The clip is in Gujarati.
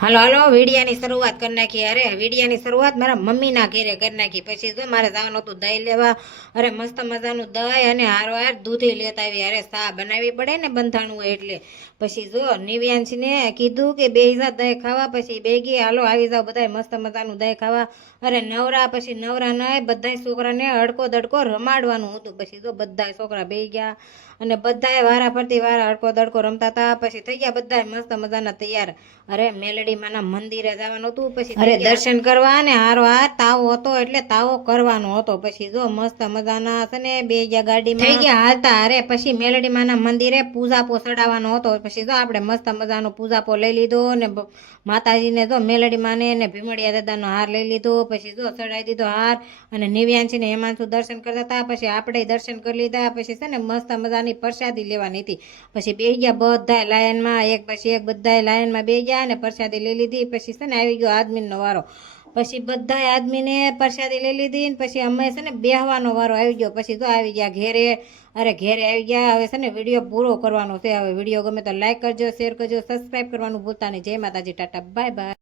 હાલો હાલો વીડિયાની શરૂઆત કરી નાખી. અરે વીડિયાની શરૂઆત મારા મમ્મીના ઘેરે કરી નાખી. પછી જો મારે જવાનું હતું દહીં લેવા. અરે મસ્ત મજાનું દહીં અને હારવાર દૂધી લેતા આવી. અરે ચા બનાવવી પડે ને બંધાણું હોય એટલે. પછી જો નિવ્યાંશીને કીધું કે બે જા દહીં ખાવા. પછી બે ગઈ હાલો આવી જાઓ બધા મસ્ત મજાનું દહીં ખાવા. અરે નવરા પછી નવરા ના બધા છોકરાને અડકો દડકો રમાડવાનું હતું. પછી જો બધા છોકરા બે ગયા અને બધાએ વારા ફરતી વારા અડકો દડકો રમતા હતા. પછી થઈ ગયા બધા મસ્ત મજાના તૈયાર. અરે મેલડી માના મંદિરે જવાનું હતું. પછી અરે દર્શન કરવા ને હારો હાર તાવો હતો એટલે તાવો કરવાનો હતો. પછી જો મસ્ત મજાના છે ને બે ગયા ગાડીમાં થઈ ગયા હાલતા. અરે પછી મેલડી માના મંદિરે પૂજાપો ચડાવવાનો હતો. પછી જો આપણે મસ્ત મજાનો પૂજાપો લઈ લીધો ને માતાજીને જો મેલડી માને ને ભીમડિયા દાદાનો હાર લઈ લીધો. પછી જો ચડાવી દીધો હાર અને નિવ્યાંશીને હેમાંશુ દર્શન કરતા હતા. પછી આપણે દર્શન કરી લીધા. પછી છે ને મસ્ત મજાની પ્રસાદી લેવાની હતી. પછી બે ગયા બધા લાયનમાં એક પછી એક બધા લાયનમાં બે ગયા અને પ્રસાદી લઈ લીધી. પછી છે ને આવી ગયો આદમીનો વારો. પછી બધા આદમીને પ્રસાદી લઈ લીધી ને પછી અમે છે ને બેહવાનો વારો આવી ગયો. પછી તો આવી ગયા ઘેરે. અરે ઘેરે આવી ગયા. હવે છે ને વિડીયો પૂરો કરવાનો છે. હવે વિડીયો ગમે તો લાઈક કરજો, શેર કરજો, સબસ્ક્રાઈબ કરવાનું ભૂલતા નહીં. જય માતાજી, ટાટા, બાય બાય.